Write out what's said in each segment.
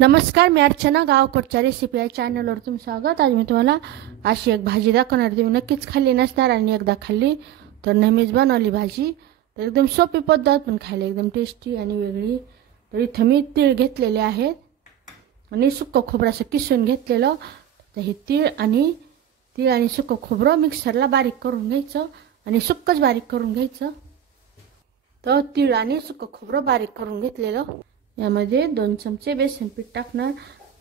नमस्कार, मी अर्चना. गावकडच्या रेसिपी या चॅनलवर तुमचं स्वागत. आज मी तुम्हाला अशी एक भाजी दाखवणार. तुम्ही नक्कीच खाल्ली नसणार आणि एकदा खाल्ली तर नेहमीच बनवली भाजी. तर एकदम सोपी पद्धत, पण खायला एकदम टेस्टी आणि वेगळी. तर इथं मी तीळ घेतलेले आहेत आणि सुक्कं खोबरं असं किसून घेतलेलं. तर हे तीळ आणि सुक्कं खोबरं मिक्सरला बारीक करून घ्यायचं आणि सुक्कंच बारीक करून घ्यायचं. तर तीळ आणि सुक्कं खोबरं बारीक करून घेतलेलं. यामध्ये 2 चमचे बेसन पीठ टाकणार.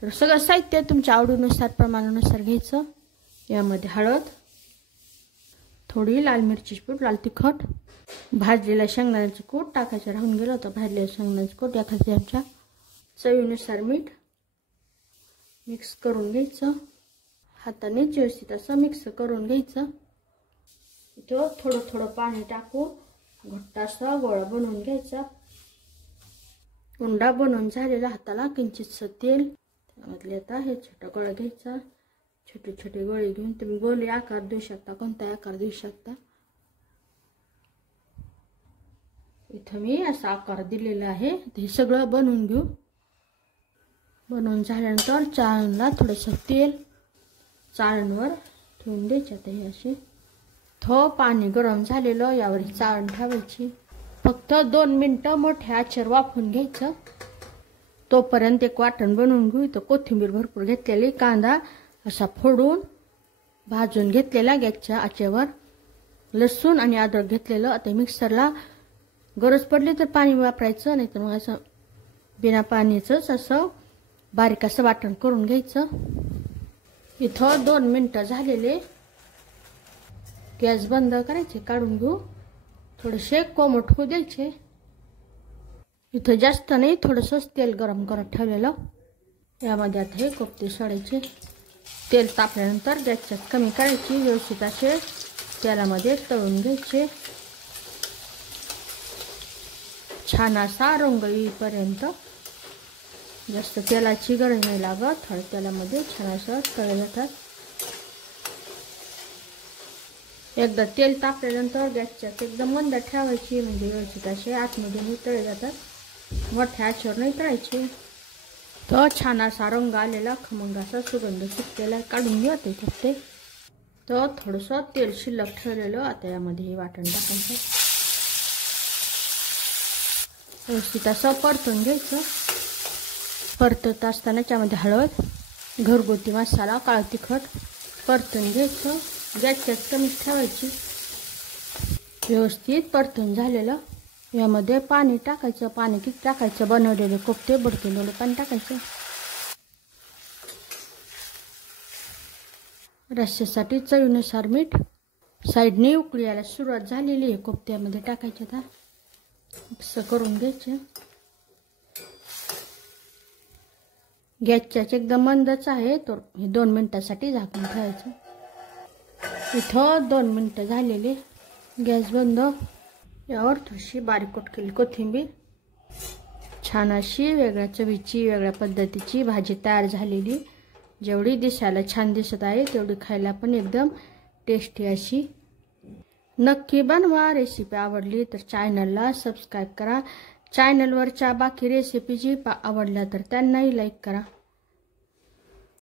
तर सगळं साहित्य तुमच्या आवडीनुसार प्रमाणानुसार घ्यायचं. यामध्ये हळद, थोडी लाल मिरचीची पूड, लाल तिखट, भाजलेला शेंगदाण्याचं कूट टाकायचं राहून गेलं होतं. भाजलेलं शेंगदाण्याचं कूट टाकायचं. आमच्या चवीनुसार मीठ मिक्स करून घ्यायचं. हाताने व्यवस्थित असं मिक्स करून घ्यायचं. इथं थोडं थोडं पाणी टाकून घट्ट असा गोळा बनवून घ्यायचा. उंडा बनवून झालेला हाताला किंचितसं तेल त्यामध्ये आता हे छोटा गोळा घ्यायचा. छोटे छोटे गोळे घेऊन तुम्ही गोले आकार देऊ शकता, कोणता आकार देऊ शकता. इथं मी असा आकार दिलेला आहे. हे सगळं बनवून घेऊ. बनवून झाल्यानंतर चाळणीला थोडंसं तेल चाळणीवर ठेवून द्यायचे. आता हे असे पाणी गरम झालेलं यावर चाळण ठेवायची. फक्त 2 मिनिटं मोठ्या आचेवर वाफवून घ्यायचं. तोपर्यंत एक वाटण बनवून घेऊ. इथं कोथिंबीर भरपूर घेतलेली, कांदा असा फोडून भाजून घेतलेला गॅसच्या आचेवर, लसूण आणि अद्रक घेतलेलं. आता मिक्सरला गरज पडली तर पाणी वापरायचं, नाही तर मग असं बिना पाण्याचंच असं बारीक असं वाटण करून घ्यायचं. इथं 2 मिनिटं झालेले. गॅस बंद करायचे, काढून घेऊ. थोडेसे कोमट होऊ द्यायचे. इथं जास्त नाही, थोडंसंच तेल गरम करत ठेवलेलं. यामध्ये आता हे कोफ्ते सोडायचे. तेल तापल्यानंतर गॅसच्या कमी करायची. व्यवस्थित असे तेलामध्ये तळून घ्यायचे. छान असा रंग येईपर्यंत. जास्त तेलाची गरज नाही लागत. थोड्या तेलामध्ये छान असं तळले जातात. एकदा तेल तापल्यानंतर गॅसच्या एकदम मंद ठेवायची, म्हणजे व्यवस्थित असे आतमध्ये तळे जातात. मोठ्या आचेवर नाही तळायचे. तर छान असा रंग आलेला, खमंग असा सुगंध सुटलेला. काढून घेऊ ते कोफ्ते. तर थोडंसं तेल शिल्लक ठेवलेलं. आता यामध्ये हे वाटण टाकायचं. व्यवस्थित असं परतून घ्यायचं. परतत असताना त्यामध्ये हळद, घरगुती मसाला, काळं तिखट परतून घ्यायचं. गॅसच्या कमी ठेवायची. व्यवस्थित परतून झालेलं. यामध्ये पाणी टाकायचं. पाणी किती टाकायचं? बनवलेले कोफ्ते बडकेलेलं पाणी टाकायचं. रस्स्यासाठी चवीनुसार मीठ. साईडने उकळी यायला सुरुवात झालेली आहे. कोफ्त्यामध्ये टाकायचे. आता मिक्स करून घ्यायचे. गॅसच्या एकदम मंदच आहे. तर हे 2 मिनिटासाठी झाकून ठेवायचं. इथं 2 मिनिटं झालेली. गॅस बंद. यावर थोडीशी बारीक कट केली कोथिंबीर. छान अशी वेगळ्या चवीची, वेगळ्या पद्धतीची भाजी तयार झालेली. जेवढी दिसायला छान दिसत आहे तेवढी खायला पण एकदम टेस्टी अशी. नक्की बनवा. रेसिपी आवडली तर चॅनलला सबस्क्राईब करा. चॅनलवरच्या बाकी रेसिपी जी आवडल्या तर त्यांनाही लाईक करा.